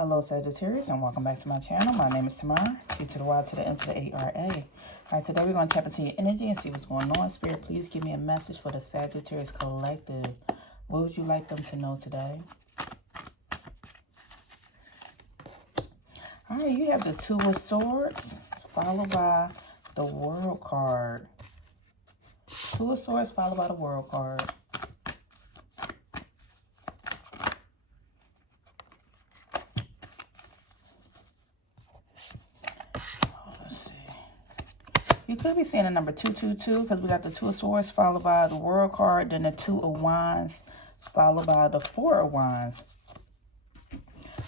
Hello Sagittarius, and welcome back to my channel. My name is Tamara, T to the Y to the M to the A-R-A. Alright, today we're going to tap into your energy and see what's going on. Spirit, please give me a message for the Sagittarius collective. What would you like them to know today? Alright, you have the Two of Swords, followed by the World card. Two of Swords, followed by the World card. You could be seeing a number 222 because we got the Two of Swords followed by the World card, then the Two of Wands followed by the Four of Wands.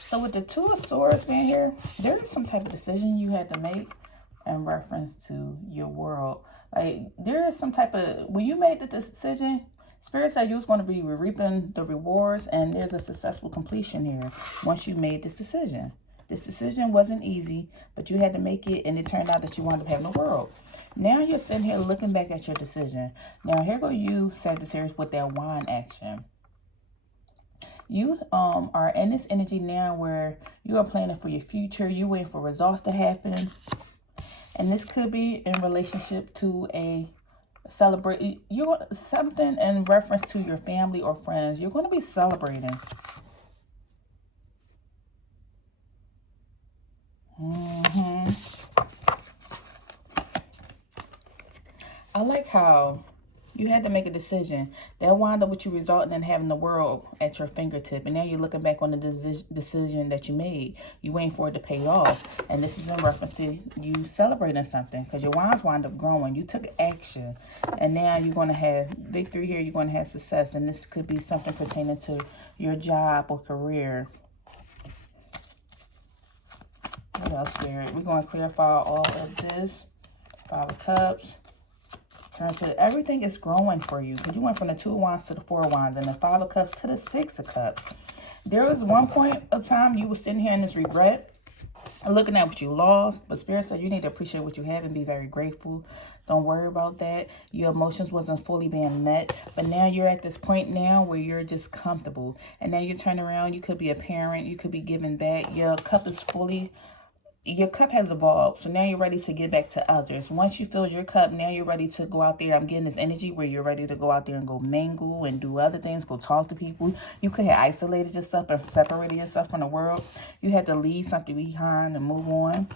So with the Two of Swords being here, there is some type of decision you had to make in reference to your world. Like there is some type of, when you made the decision, Spirit said you was going to be reaping the rewards, and there's a successful completion here once you made this decision. This decision wasn't easy, but you had to make it, and it turned out that you wound up having a world. Now you're sitting here looking back at your decision. Now here go you, Sagittarius, with that wand action. You are in this energy now where you are planning for your future. You're waiting for results to happen. And this could be in relationship to a celebrate. Something in reference to your family or friends. You're going to be celebrating. I like how you had to make a decision that wound up with you resulting in having the world at your fingertip, and now you're looking back on the decision that you made. You waiting for it to pay off, and this is in reference to you celebrating something because your wands wind up growing. You took action, and now you're going to have victory here. You're going to have success, and this could be something pertaining to your job or career. What else, Spirit? We're going to clarify all of this. Five of Cups. Turn to everything is growing for you because you went from the Two of Wands to the Four of Wands and the Five of Cups to the Six of Cups. There was one point of time you were sitting here in this regret, looking at what you lost, but Spirit said you need to appreciate what you have and be very grateful. Don't worry about that. Your emotions wasn't fully being met, but now you're at this point now where you're just comfortable, and now you turn around. You could be a parent. You could be giving back. Your cup is fully. Your cup has evolved, so now you're ready to give back to others. Once you fill your cup, now you're ready to go out there. I'm getting this energy where you're ready to go out there and go mingle and do other things, go talk to people. You could have isolated yourself and separated yourself from the world. You had to leave something behind and move on.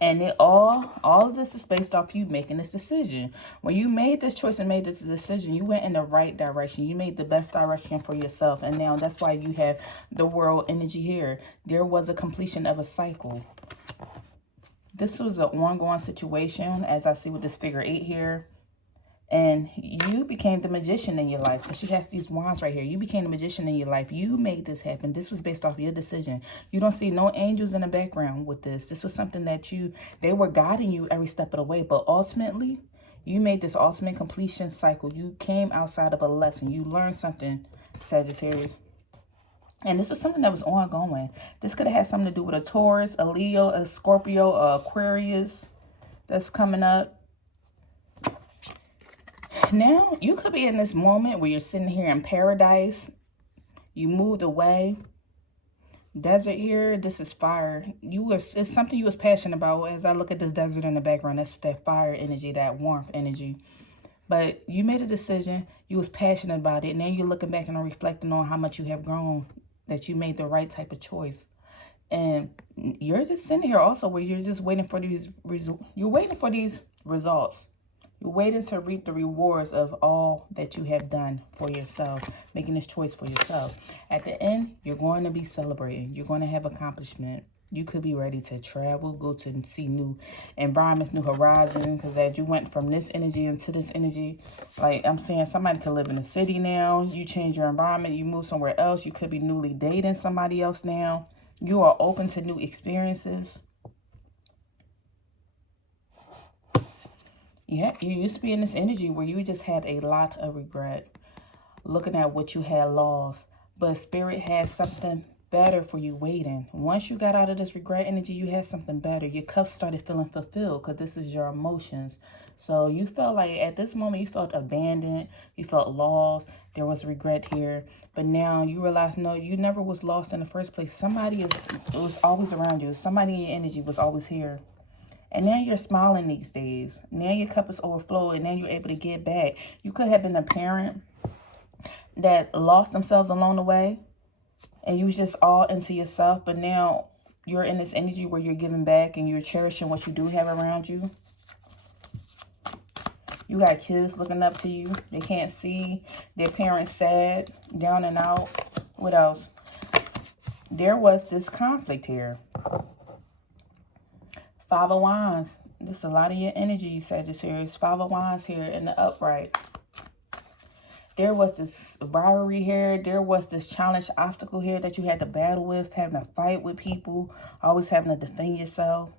And it all of this is based off you making this decision. When you made this choice and made this decision, you went in the right direction. You made the best direction for yourself. And now that's why you have the world energy here. There was a completion of a cycle. This was an ongoing situation, as I see with this figure 8 here. And you became the magician in your life because she has these wands right here. You became the magician in your life. You made this happen. This was based off your decision. You don't see no angels in the background with this. This was something that they were guiding you every step of the way. But ultimately, you made this ultimate completion cycle. You came outside of a lesson. You learned something, Sagittarius. And this was something that was ongoing. This could have had something to do with a Taurus, a Leo, a Scorpio, a Aquarius that's coming up. Now, you could be in this moment where you're sitting here in paradise. You moved away. Desert here, this is fire. It's something you was passionate about. As I look at this desert in the background, that's that fire energy, that warmth energy. But you made a decision. You was passionate about it. Now you're looking back and reflecting on how much you have grown, that you made the right type of choice. And you're just sitting here also where you're just waiting for these results. You're waiting for these results. You're waiting to reap the rewards of all that you have done for yourself, making this choice for yourself. At the end, you're going to be celebrating. You're going to have accomplishment. You could be ready to travel, go to see new environments, new horizons, because as you went from this energy into this energy, like I'm saying, somebody could live in a city now. You change your environment. You move somewhere else. You could be newly dating somebody else now. You are open to new experiences. Yeah, you used to be in this energy where you just had a lot of regret, looking at what you had lost. But Spirit had something better for you waiting. Once you got out of this regret energy, you had something better. Your cup started feeling fulfilled because this is your emotions. So you felt like at this moment, you felt abandoned. You felt lost. There was regret here. But now you realize, no, you never was lost in the first place. It was always around you. Somebody in your energy was always here. And now you're smiling these days. Now your cup is overflowing. And now you're able to get back. You could have been a parent that lost themselves along the way. And you was just all into yourself. But now you're in this energy where you're giving back and you're cherishing what you do have around you. You got kids looking up to you. They can't see their parents sad, down and out. What else? There was this conflict here. Five of Wands. This is a lot of your energy, Sagittarius. Five of Wands here in the upright. There was this rivalry here. There was this challenge, obstacle here that you had to battle with, having to fight with people, always having to defend yourself.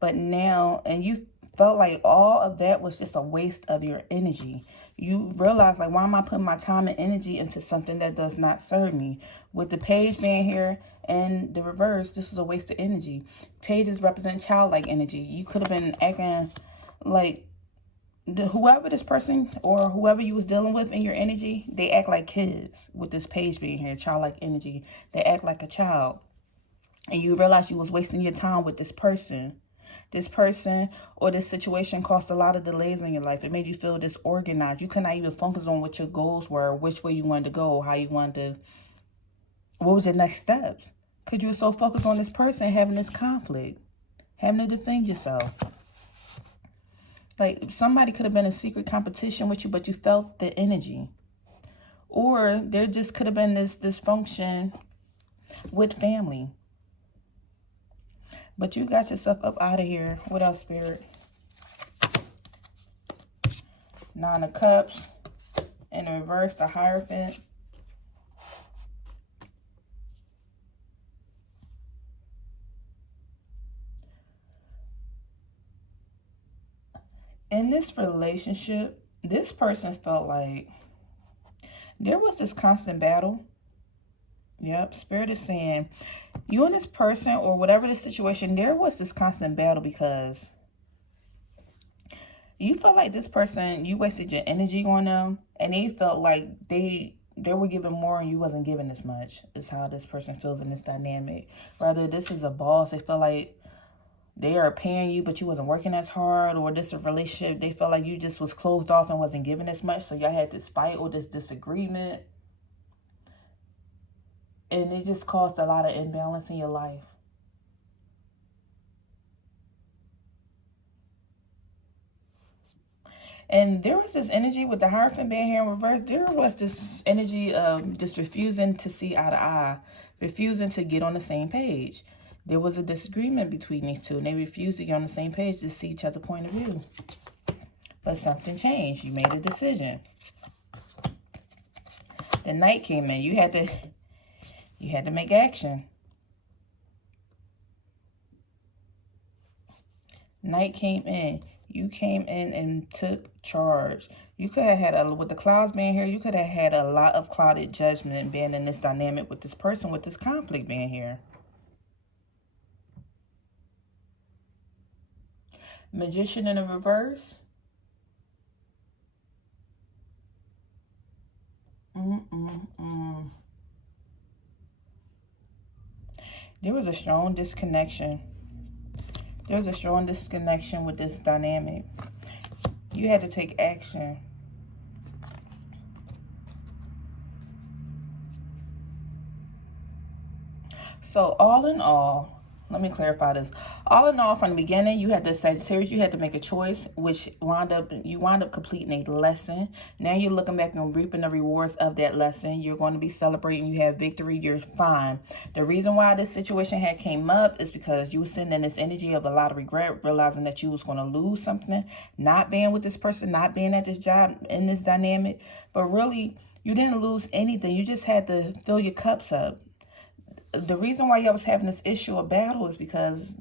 But now, and you felt like all of that was just a waste of your energy. You realize, like, why am I putting my time and energy into something that does not serve me? With the page being here and the reverse, this is a waste of energy. Pages represent childlike energy. You could have been acting like whoever this person or whoever you was dealing with in your energy, they act like kids. With this page being here, childlike energy, they act like a child. And you realize you was wasting your time with this person. This person or this situation caused a lot of delays in your life. It made you feel disorganized. You could not even focus on what your goals were, which way you wanted to go, how you wanted to, what was your next steps? Because you were so focused on this person having this conflict, having to defend yourself. Like, somebody could have been in secret competition with you, but you felt the energy. Or there just could have been this dysfunction with family. But you got yourself up out of here. What else, Spirit? Nine of Cups. In the reverse, the Hierophant. In this relationship, this person felt like there was this constant battle. Yep, Spirit is saying you and this person or whatever the situation, there was this constant battle because you felt like this person, you wasted your energy on them and they felt like they were giving more and you wasn't giving as much is how this person feels in this dynamic. Rather, this is a boss. They feel like they are paying you, but you wasn't working as hard, or this a relationship. They felt like you just was closed off and wasn't giving as much. So y'all had this fight or this disagreement. And it just caused a lot of imbalance in your life. And there was this energy with the Hierophant being here in reverse. There was this energy of just refusing to see eye to eye, refusing to get on the same page. There was a disagreement between these two, and they refused to get on the same page to see each other's point of view. But something changed. You made a decision. The Knight came in. You had to make action. Knight came in. You came in and took charge. You could have had, with the clouds being here, you could have had a lot of clouded judgment being in this dynamic with this person, with this conflict being here. Magician in the reverse. There was a strong disconnection. There was a strong disconnection with this dynamic. You had to take action. So all in all, let me clarify this. All in all, from the beginning, you had the Sagittarius, you had to make a choice, which you wound up completing a lesson. Now you're looking back and reaping the rewards of that lesson. You're going to be celebrating. You have victory. You're fine. The reason why this situation had came up is because you were sitting in this energy of a lot of regret, realizing that you was going to lose something, not being with this person, not being at this job, in this dynamic. But really, you didn't lose anything. You just had to fill your cups up. The reason why y'all was having this issue of battle is because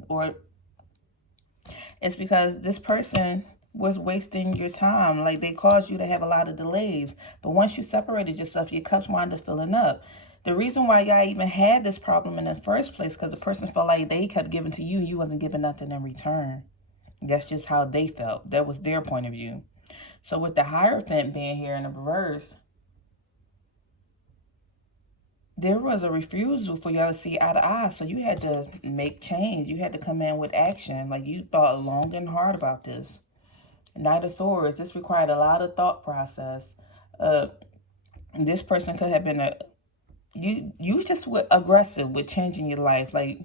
this person was wasting your time. Like, they caused you to have a lot of delays. But once you separated yourself, your cups wound up filling up. The reason why y'all even had this problem in the first place, because the person felt like they kept giving to you, you wasn't giving nothing in return. That's just how they felt. That was their point of view. So with the Hierophant being here in the reverse, there was a refusal for y'all to see eye to eye. So you had to make change. You had to come in with action. Like, you thought long and hard about this. Knight of Swords. This required a lot of thought process. This person could have been you just aggressive with changing your life. Like,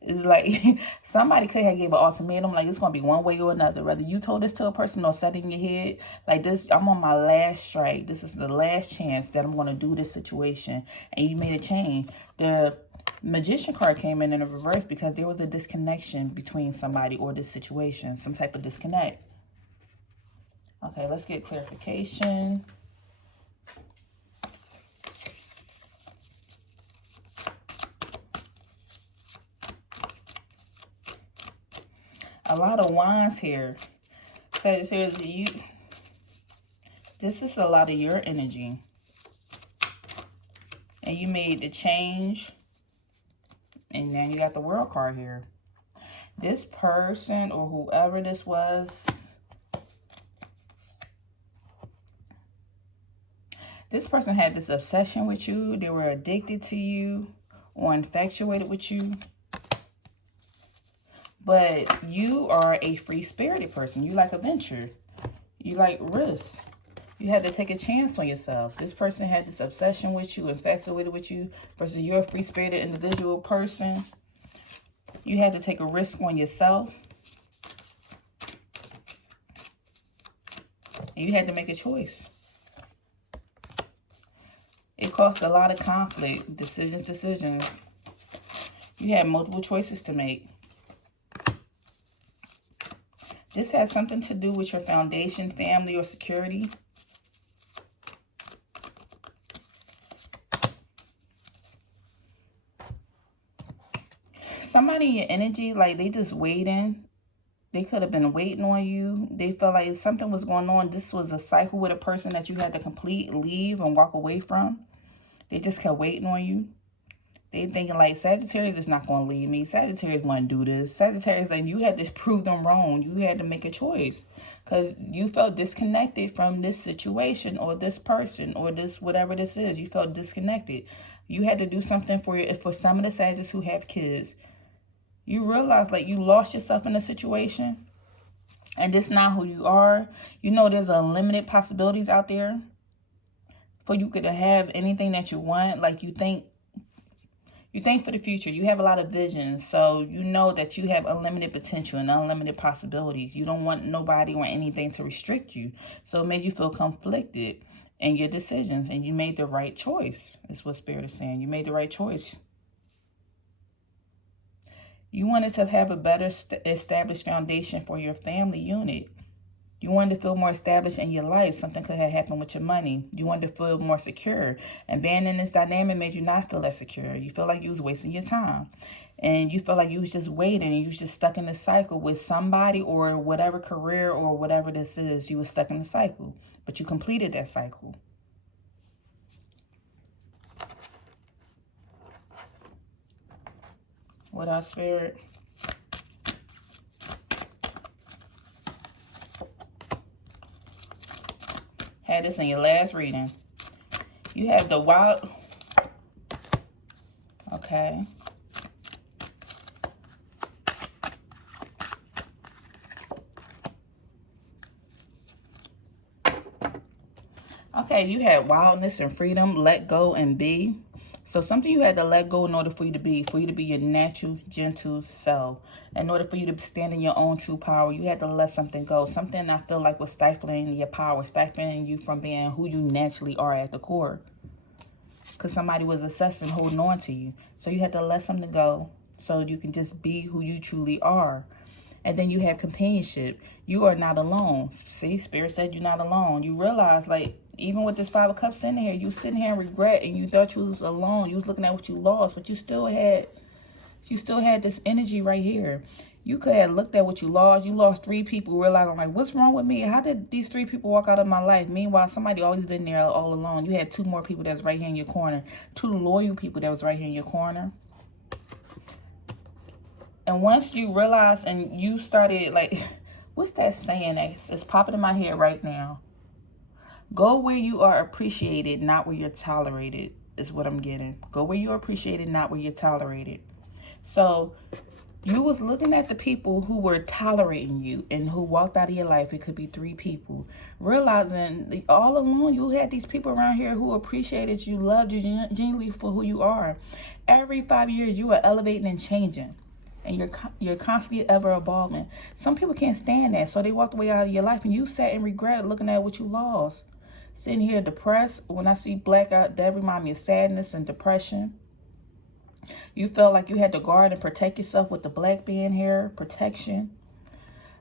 it's like somebody could have gave an ultimatum, like it's gonna be one way or another. Whether you told this to a person or said it in your head, like this, I'm on my last strike. This is the last chance that I'm gonna do this situation, and you made a change. The Magician card came in a reverse because there was a disconnection between somebody or this situation, some type of disconnect. Okay, let's get clarification. A lot of wands here. Sagittarius, this is a lot of your energy. And you made the change. And then you got the World card here. This person or whoever this was, this person had this obsession with you. They were addicted to you or infatuated with you. But you are a free-spirited person. You like adventure. You like risk. You had to take a chance on yourself. This person had this obsession with you, infatuated with you, versus you're a free-spirited individual person. You had to take a risk on yourself. And you had to make a choice. It caused a lot of conflict, decisions. You had multiple choices to make. This has something to do with your foundation, family, or security. Somebody in your energy, like they just waiting. They could have been waiting on you. They felt like something was going on. This was a cycle with a person that you had to complete, leave, and walk away from. They just kept waiting on you. They thinking like, Sagittarius is not going to leave me. Sagittarius want to do this. Sagittarius, like, you had to prove them wrong. You had to make a choice because you felt disconnected from this situation or this person or this, whatever this is. You felt disconnected. You had to do something for some of the Sagittarius who have kids. You realize like you lost yourself in a situation and this not who you are. You know, there's unlimited possibilities out there for you could have anything that you want. Like you think for the future. You have a lot of visions. So you know that you have unlimited potential and unlimited possibilities. You don't want nobody or anything to restrict you. So it made you feel conflicted in your decisions. And you made the right choice. Is what Spirit is saying. You made the right choice. You wanted to have a better established foundation for your family unit. You wanted to feel more established in your life. Something could have happened with your money. You wanted to feel more secure. And being in this dynamic made you not feel that secure. You feel like you was wasting your time. And you felt like you was just waiting. You was just stuck in this cycle with somebody or whatever career or whatever this is. You was stuck in the cycle. But you completed that cycle. What else, Spirit? Had this in your last reading. You have the wild. Okay. Okay, you had wildness and freedom, let go and be. So something you had to let go in order for you to be your natural, gentle self. In order for you to stand in your own true power, you had to let something go. Something I feel like was stifling your power, stifling you from being who you naturally are at the core. Because somebody was obsessing, holding on to you. So you had to let something go so you can just be who you truly are. And then you have companionship. You are not alone. See, Spirit said you're not alone. You realize, like, even with this 5 of Cups in here, you sitting here in regret and you thought you was alone. You was looking at what you lost, but you still had this energy right here. You could have looked at what you lost. You lost 3 people, realizing, like, what's wrong with me? How did these 3 people walk out of my life? Meanwhile, somebody always been there all along. You had 2 more people that's right here in your corner. 2 loyal people that was right here in your corner. And once you realize and you started, like, what's that saying that's popping in my head right now? Go where you are appreciated, not where you're tolerated, is what I'm getting. Go where you're appreciated, not where you're tolerated. So you was looking at the people who were tolerating you and who walked out of your life. It could be 3 people. Realizing all along you had these people around here who appreciated you, loved you genuinely for who you are. Every 5 years you are elevating and changing. And you're constantly ever evolving. Some people can't stand that, so they walked away out of your life, and you sat in regret looking at what you lost. Sitting here depressed. When I see blackout, that reminds me of sadness and depression. You felt like you had to guard and protect yourself with the black being here, protection.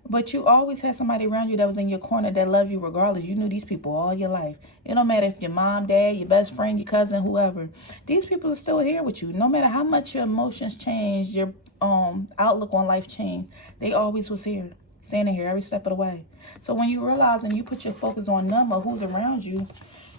But you always had somebody around you that was in your corner that loved you regardless. You knew these people all your life. It don't matter if your mom, dad, your best friend, your cousin, whoever. These people are still here with you. No matter how much your emotions change, your outlook on life changed, they always was here, standing here every step of the way. So when you realize and you put your focus on them or who's around you,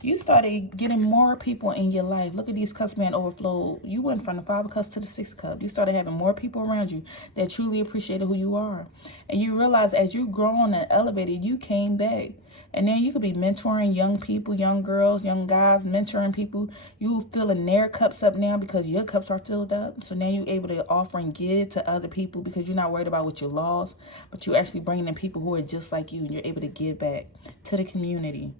you started getting more people in your life. Look at these cups being overflowed. You went from the 5 of Cups to the 6 of Cups. You started having more people around you that truly appreciated who you are. And you realize as you grown and elevated, you came back. And then you could be mentoring young people, young girls, young guys, mentoring people. You filling their cups up now because your cups are filled up. So now you're able to offer and give to other people because you're not worried about what you lost, but you're actually bringing in people who are just like you, and you're able to give back to the community.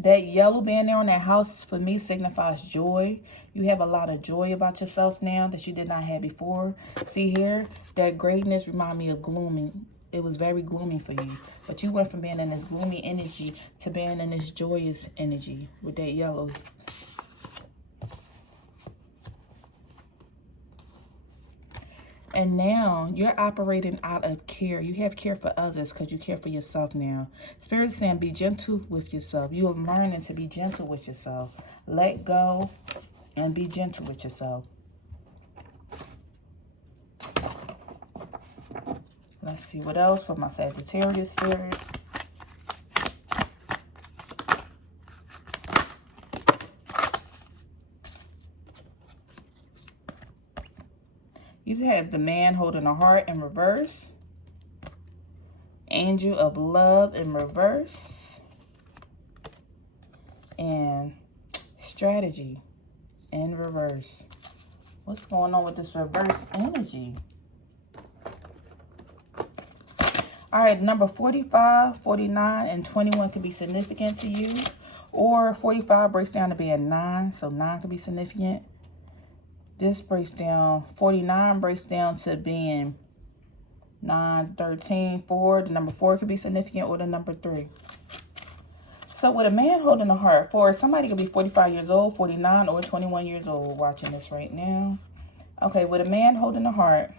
That yellow band there on that house, for me, signifies joy. You have a lot of joy about yourself now that you did not have before. See here, that greatness remind me of gloomy. It was very gloomy for you. But you went from being in this gloomy energy to being in this joyous energy with that yellow. And now you're operating out of care. You have care for others because you care for yourself now. Spirit is saying be gentle with yourself. You are learning to be gentle with yourself. Let go and be gentle with yourself. Let's see what else for my Sagittarius spirit. You have the man holding a heart in reverse. Angel of love in reverse. And strategy in reverse. What's going on with this reverse energy? All right, number 45, 49, and 21 could be significant to you. Or 45 breaks down to being 9, so 9 could be significant. This breaks down, 49 breaks down to being 9, 13, 4. The number 4 could be significant, or the number 3. So with a man holding a heart, for somebody could be 45 years old, 49, or 21 years old watching this right now. Okay, with a man holding a heart,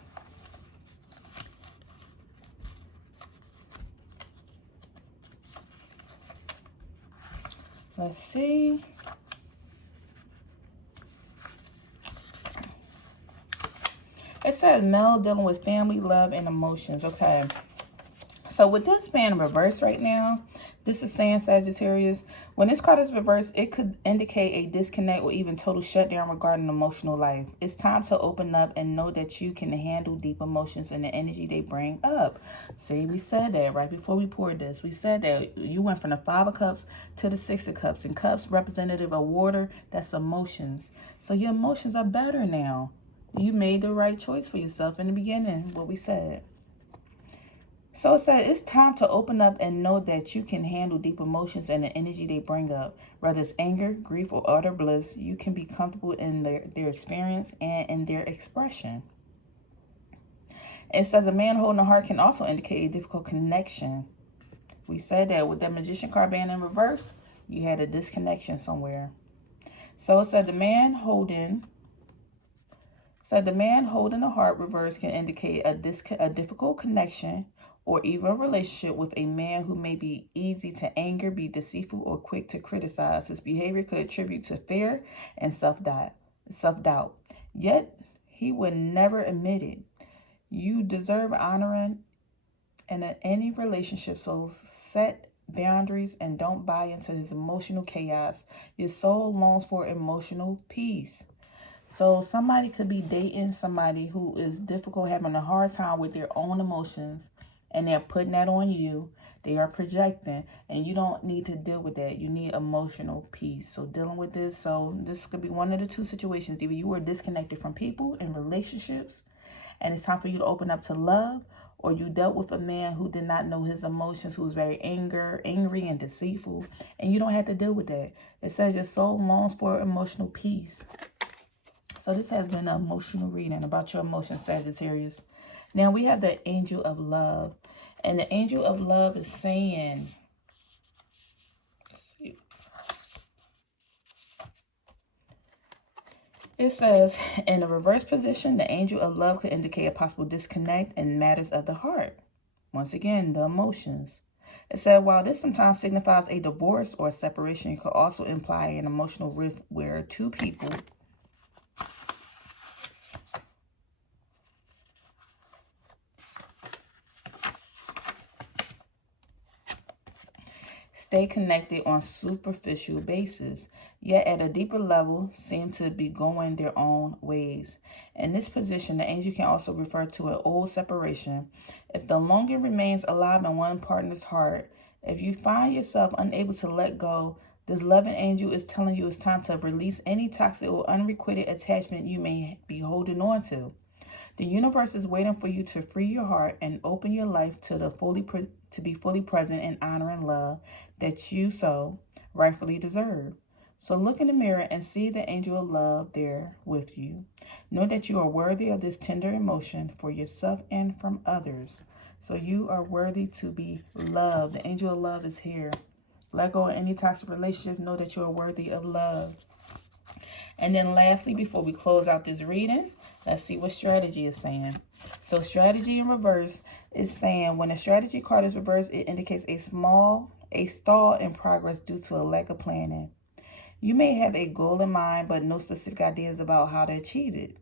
let's see. It says male dealing with family, love, and emotions. Okay. So with this man in reverse right now, this is saying, Sagittarius, when this card is reversed, it could indicate a disconnect or even total shutdown regarding emotional life. It's time to open up and know that you can handle deep emotions and the energy they bring up. See, we said that right before we poured this. We said that you went from the 5 of Cups to the 6 of Cups. And Cups representative of water, that's emotions. So your emotions are better now. You made the right choice for yourself in the beginning, what we said. So it said it's time to open up and know that you can handle deep emotions and the energy they bring up. Whether it's anger, grief, or utter bliss, you can be comfortable in their experience and in their expression. It says a man holding a heart can also indicate a difficult connection. We said that with that Magician card being in reverse, you had a disconnection somewhere. So it said the man holding a heart reverse can indicate a difficult connection or even a relationship with a man who may be easy to anger, be deceitful, or quick to criticize. His behavior could attribute to fear and self-doubt. Yet, he would never admit it. You deserve honoring in any relationship, so set boundaries and don't buy into his emotional chaos. Your soul longs for emotional peace. So somebody could be dating somebody who is difficult, having a hard time with their own emotions, and they're putting that on you. They are projecting, and you don't need to deal with that. You need emotional peace. So dealing with this, so this could be one of the two situations. Either you are disconnected from people and relationships, and it's time for you to open up to love, or you dealt with a man who did not know his emotions, who was very angry and deceitful, and you don't have to deal with that. It says your soul longs for emotional peace. So this has been an emotional reading about your emotions, Sagittarius. Now we have the angel of love. And the angel of love is saying, let's see. It says, in a reverse position, the angel of love could indicate a possible disconnect in matters of the heart. Once again, the emotions. It said, while this sometimes signifies a divorce or a separation, it could also imply an emotional rift where two people stay connected on superficial basis, yet at a deeper level seem to be going their own ways. In this position, the angel can also refer to an old separation. If the longing remains alive in one partner's heart, if you find yourself unable to let go, this loving angel is telling you it's time to release any toxic or unrequited attachment you may be holding on to. The universe is waiting for you to free your heart and open your life to be fully present in honor and love that you so rightfully deserve. So look in the mirror and see the angel of love there with you. Know that you are worthy of this tender emotion for yourself and from others. So you are worthy to be loved. The angel of love is here. Let go of any toxic relationship. Know that you are worthy of love. And then lastly, before we close out this reading, let's see what strategy is saying. So strategy in reverse is saying when a strategy card is reversed, it indicates a stall in progress due to a lack of planning. You may have a goal in mind, but no specific ideas about how to achieve it.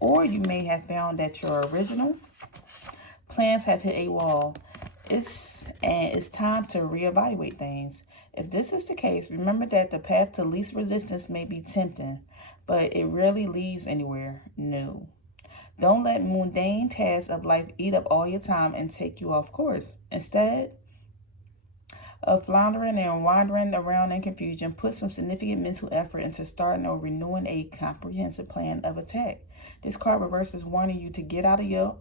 Or you may have found that your original plans have hit a wall. It's time to reevaluate things. If this is the case, remember that the path to least resistance may be tempting, but it rarely leads anywhere new. Don't let mundane tasks of life eat up all your time and take you off course. Instead of floundering and wandering around in confusion, put some significant mental effort into starting or renewing a comprehensive plan of attack. This card reverse is warning you to get out of your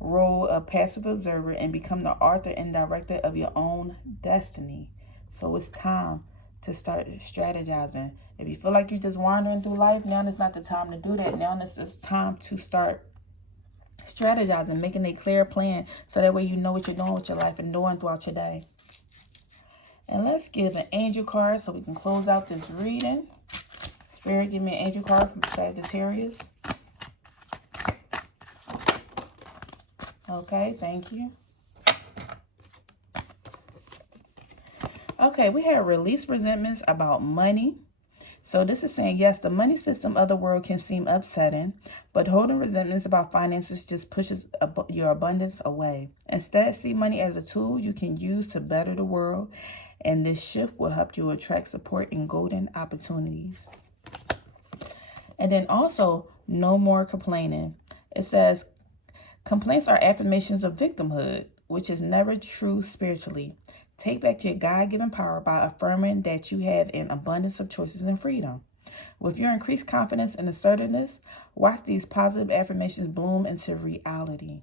role of passive observer and become the author and director of your own destiny. So it's time to start strategizing. If you feel like you're just wandering through life, now is not the time to do that. Now this is time to start strategizing, making a clear plan, so that way you know what you're doing with your life and doing throughout your day. And let's give an angel card so we can close out this reading. Spirit, give me an angel card from Sagittarius. Okay, thank you. Okay, we have release resentments about money. So this is saying, yes, the money system of the world can seem upsetting, but holding resentments about finances just pushes your abundance away. Instead, see money as a tool you can use to better the world, and this shift will help you attract support and golden opportunities. And then also, no more complaining. It says, complaints are affirmations of victimhood, which is never true spiritually. Take back your God-given power by affirming that you have an abundance of choices and freedom. With your increased confidence and assertiveness, watch these positive affirmations bloom into reality.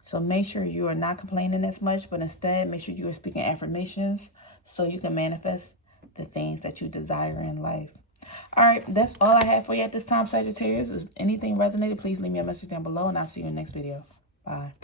So make sure you are not complaining as much, but instead make sure you are speaking affirmations so you can manifest the things that you desire in life. All right, that's all I have for you at this time, Sagittarius. If anything resonated, please leave me a message down below, and I'll see you in the next video. Bye.